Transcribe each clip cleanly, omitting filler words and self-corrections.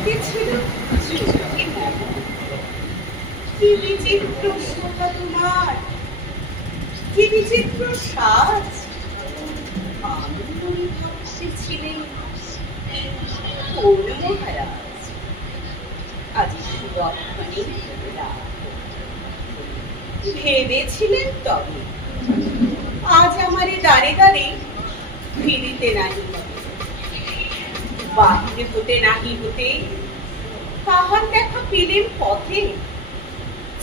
হাতে ছিল কি বিচিত্র শোভা তোমার, কি বিচিত্র সাজ। আমি ভাবতেছিলেন কোন মহারাজ আজ সুরক্ষণে ভেবেছিলেন, তবে আজ আমারে দাঁড়ে দাঁড়ে ফিরিতে নাহি বাহিরে হতে নাহি হতে কাহার দেখা পেলেন পথে।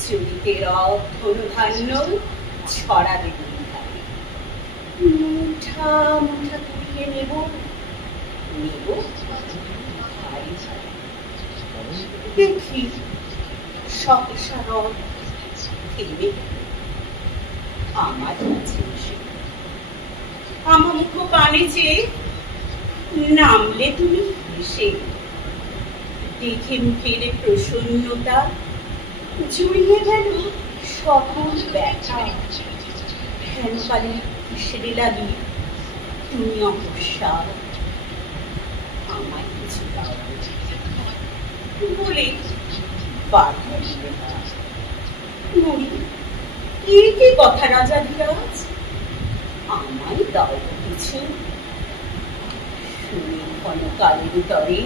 চলিতে রথ ধনুধান্য ছড়াবে মুঠা মুঠা কুড়িয়ে নেব নেব ভারী ভারী। দেখি সহসা রথ থেমে আমার কাছে এসে আমার মুখ পানে চেয়ে নামলে তুমি হেসে। দেখে মুখের প্রসন্নতা জুড়িয়ে গেল সকল ব্যথা। হেনকালে সেরে লাগি তুমি অবসা আমার কিছু দাও বলে বাধা দিলে না। মরি কি কথা রাজাধিরাজ, আমায় দাও কিছু। শুনে ক্ষণকালের তরে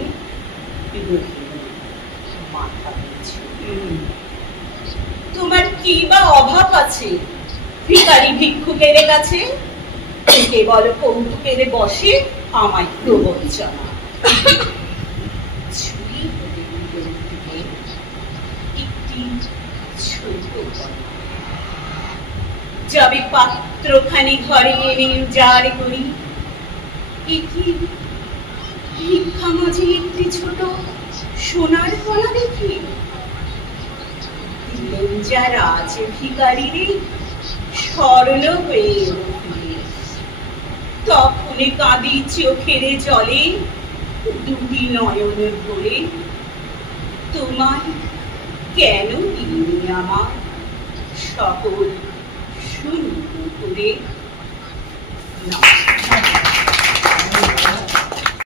মাথা পিছু। তোমার কি বা অভাব আছে ভিখারি ভিক্ষুকের কাছে? কেবল কৌতুকের বসে আমায় প্রবঞ্চনা। ছুরি একটি ছোট যাবে পাত্রখানি ঘরে এনে উজাড় করি। কি ভিক্ষা মাঝে একটি ছোট সোনার কণা দেখি। দিলেন যারা আছে ভিখারিরে স্বর্ণ হয়ে উঠবে। তখনই কাঁদি চোখের জলে দুটি নয়ন ভরে। তোমায় কেন দিইনি আমার সকল শুরু করে না।